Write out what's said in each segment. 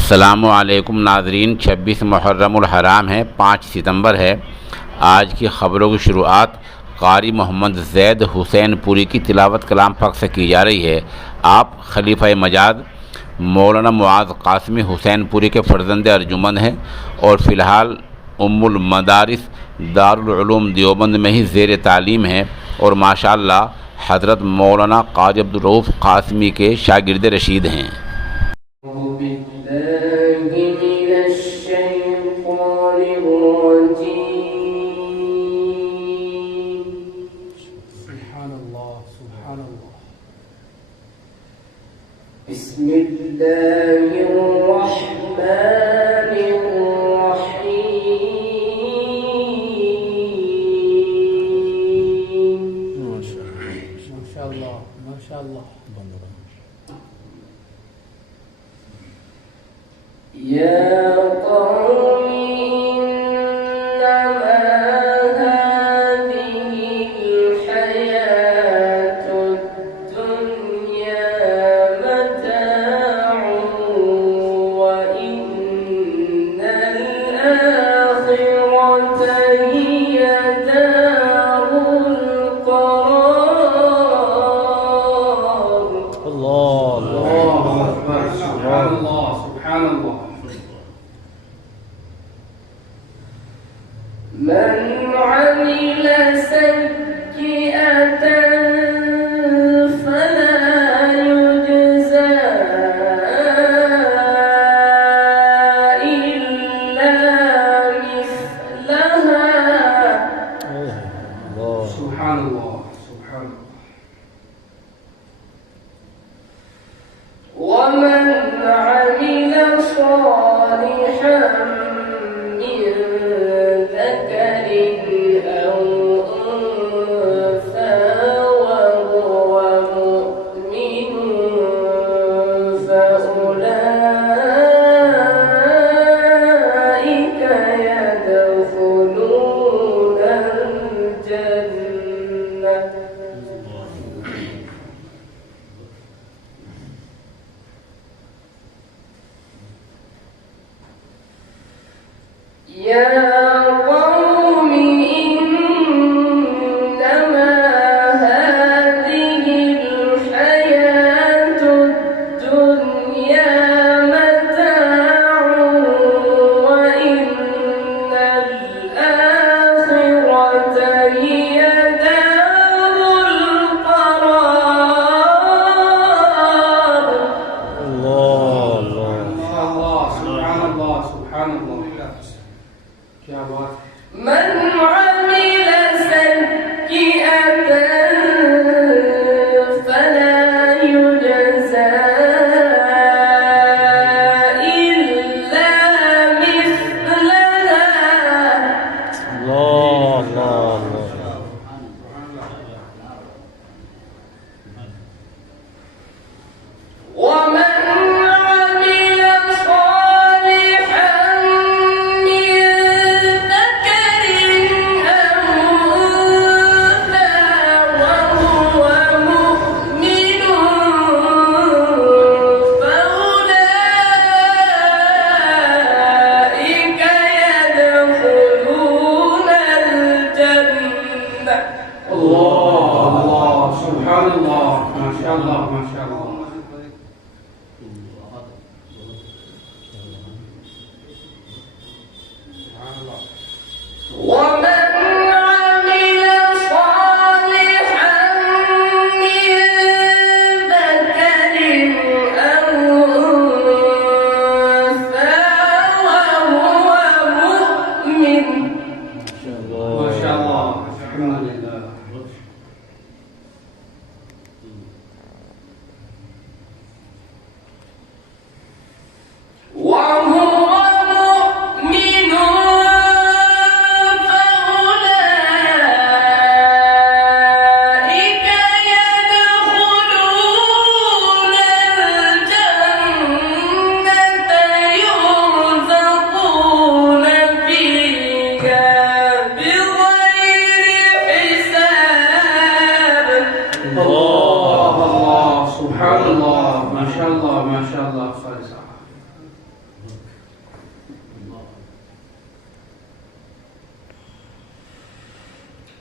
अस्सलामुअलैकुम नाज़रीन। 26 मुहर्रमुल हराम है, 5 सितंबर है। आज की ख़बरों की शुरुआत क़ारी मोहम्मद ज़ैद हुसैनपुरी की तिलावत कलाम पाक से की जा रही है। आप खलीफा मजाद मौलाना मुआज़ क़ासिमी हुसैनपुरी के फ़र्ज़ंद अर्जुमंद हैं और फ़िलहाल उम्मुल मदारिस दारुल उलूम देवबंद में ही ज़ेर तालीम हैं और माशाअल्लाह हज़रत मौलाना क़ाज़ी अब्दुल रऊफ़ क़ासिमी के शागिर्द रशीद हैं।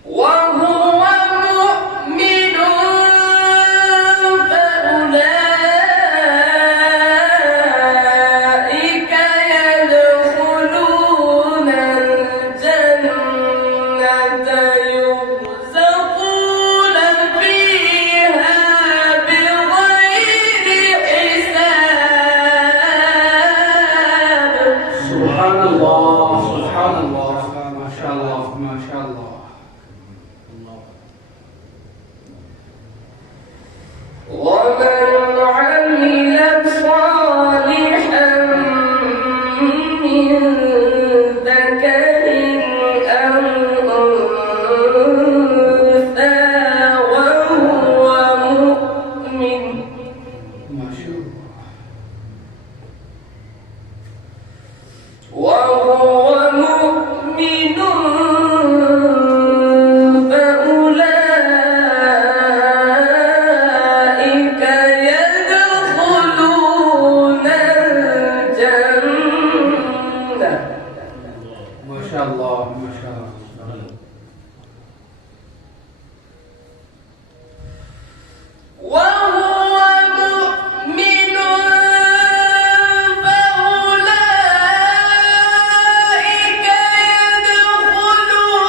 وهو مؤمن فأولئك يدخلون الجنة يرزقون فيها بغير حساب. سبحان الله سبحان الله ما شاء الله ما شاء الله. ومن عمل صالحا من ذكر أو أنثى وهو مؤمن ما شاء الله فأولئك يدخلون الجنة. ما شاء الله ما شاء الله. وهو مؤمن فأولئك يدخلون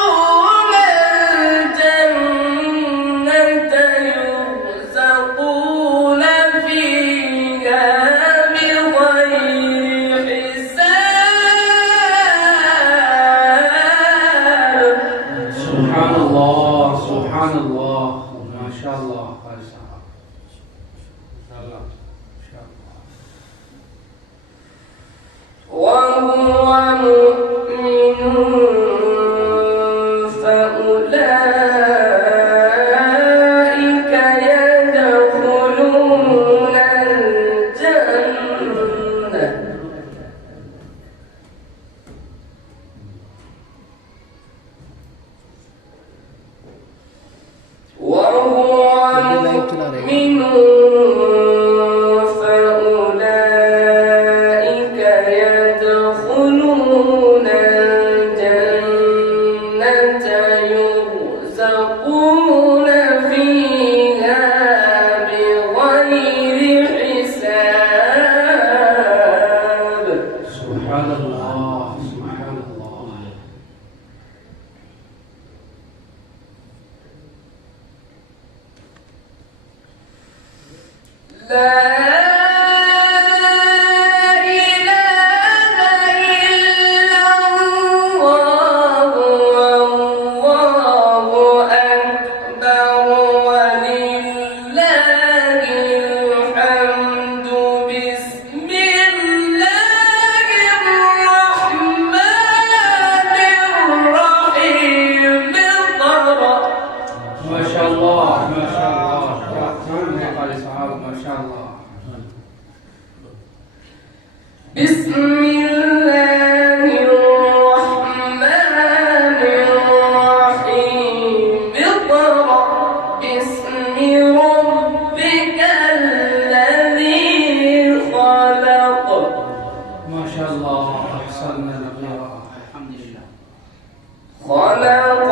الجنة يرزقون فيها بغير حساب. سبحان الله سبحان الله ما شاء الله ما شاء الله ما شاء الله. وهو مؤمن فأولئك يدخلون الجنة. وهو مؤمن فأولئك يدخلون الجنة يرزقون فيها بغير حساب. سبحان الله سبحان الله. لا إله إلا الله والله أكبر ولله الحمد. بسم الله الرحمن الرحيم. اقرأ. ما شاء الله ما شاء الله. ما شاء الله. بسم الله الرحمن الرحيم. اقرأ باسم ربك الذي خلق. ما شاء الله أحسن القراءة الحمد لله. خلق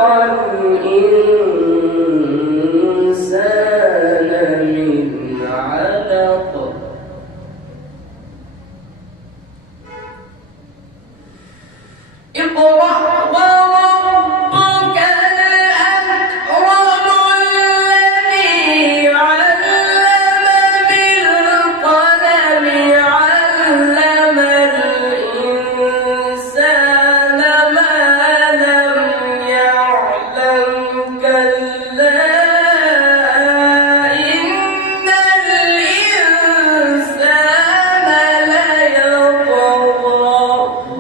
الإنسان من علق. اقرأ وربك الأكرم الذي علم بالقلم علم الإنسان ما لم يعلم. كلا إن الإنسان ليطغى.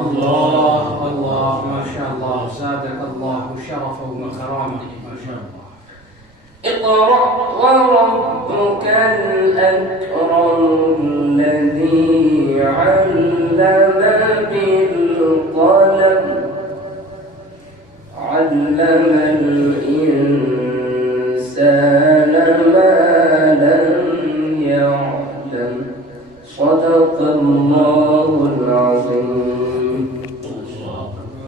الله الله ما شاء الله زادك الله شرفا وكرامة ما شاء الله. اقرأ وربك الأكرم الذي علم